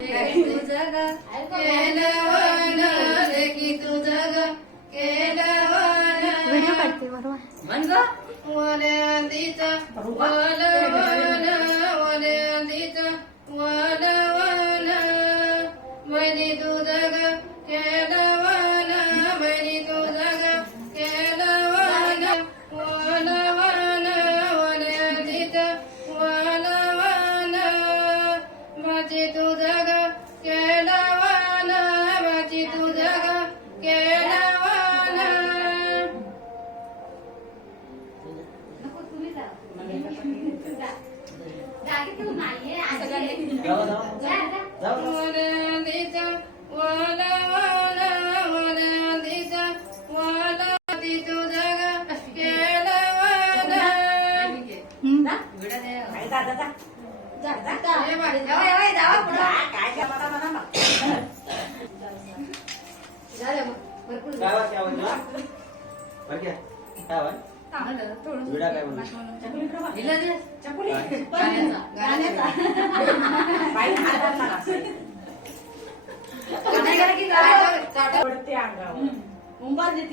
तुझं ग केलं वन लेकी तुझं ग केलं वन व्हिडिओ काढते बरोबर म्हण ग वल्यांदीचं वन वन वल्यांदीचं वन वन मैनी तुझं ग केलं वन मैनी तुझं ग केलं वन वन वन वल्यांदीचं वन वन माझी तुझं ग केलं वन माझी तुझं ग केलं वन वल्यांदीचं वन वन वल्यांदीचं वन माझी तुझं ग केलं वन मुंबई